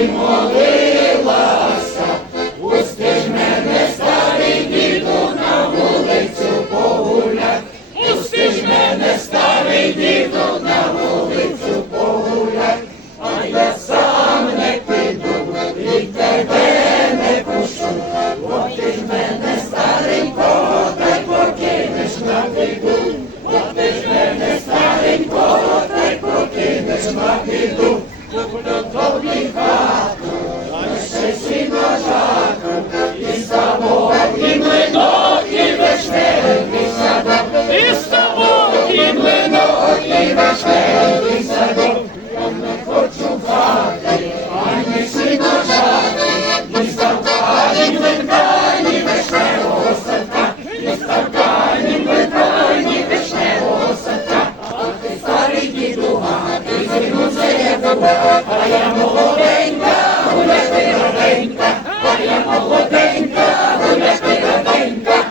і молилася, пусти мене, старий діду, на вулицю погулять, пусти мене, старий діду, на вулицю погулять, а я сам не піду і тебе не пущу, бо ти мене, старенького, та й покинеш на біду, бо ти мене, старенького, та й покинеш на біду. чувати, і ми всі бажати, і ставка, ні садка, і ставка, ні винка, вишневого садка, а ти старий дідуга, ти зігнувся як а я молоденька, гуляти раденька, а я молоденька, гуляти раденька.